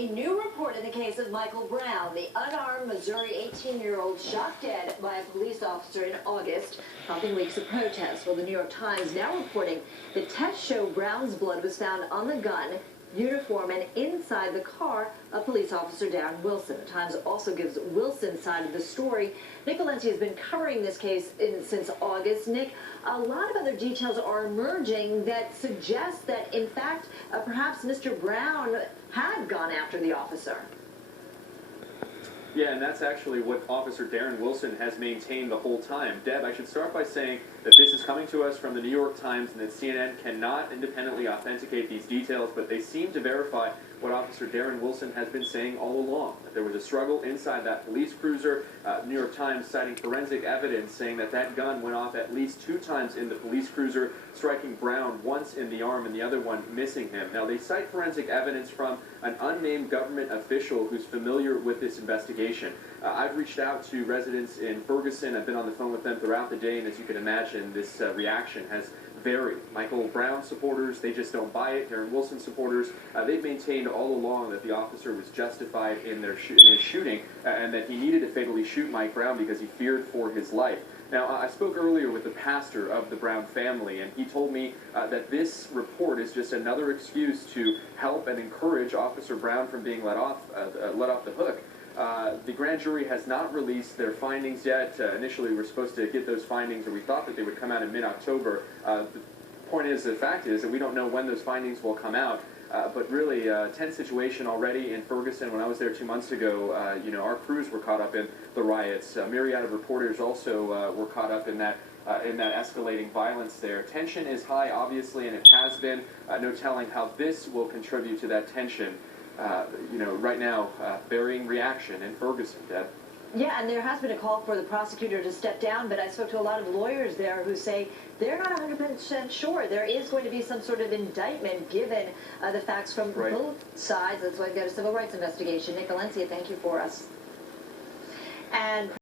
A new report in the case of Michael Brown, the unarmed Missouri 18-year-old shot dead by a police officer in August, prompting weeks of protests. Well, the New York Times now reporting the tests show Brown's blood was found on the gun, uniform, and inside the car of police officer Darren Wilson. The Times also gives Wilson's side of the story. Nick Valencia has been covering this case since August. Nick, a lot of other details are emerging that suggest that, in fact, perhaps Mr. Brown had gone after the officer. Yeah, and that's actually what Officer Darren Wilson has maintained the whole time. Deb, I should start by saying that this is coming to us from the New York Times and that CNN cannot independently authenticate these details, but they seem to verify what Officer Darren Wilson has been saying all along, that there was a struggle inside that police cruiser. New York Times citing forensic evidence saying that that gun went off at least 2 times in the police cruiser, striking Brown once in the arm and the other one missing him. Now, they cite forensic evidence from an unnamed government official who's familiar with this investigation. I've reached out to residents in Ferguson. I've been on the phone with them throughout the day, and as you can imagine, this reaction has varied. Michael Brown supporters, they just don't buy it. Darren Wilson supporters, they've maintained all along that the officer was justified in his shooting and that he needed to fatally shoot Mike Brown because he feared for his life. Now, I spoke earlier with the pastor of the Brown family, and he told me that this report is just another excuse to help and encourage Officer Brown from being let off the hook. The grand jury has not released their findings yet. Initially, we were supposed to get those findings, or we thought that they would come out in mid-October. The fact is that we don't know when those findings will come out. But really, tense situation already in Ferguson. When I was there 2 months ago, our crews were caught up in the riots. A myriad of reporters also were caught up in that escalating violence there. Tension is high, obviously, and it has been. No telling how this will contribute to that tension. Right now, varying reaction in Ferguson, Deb. Yeah, and there has been a call for the prosecutor to step down, but I spoke to a lot of lawyers there who say they're not 100% sure. There is going to be some sort of indictment given the facts from both sides. That's why we've got a civil rights investigation. Nick Valencia, thank you for us. And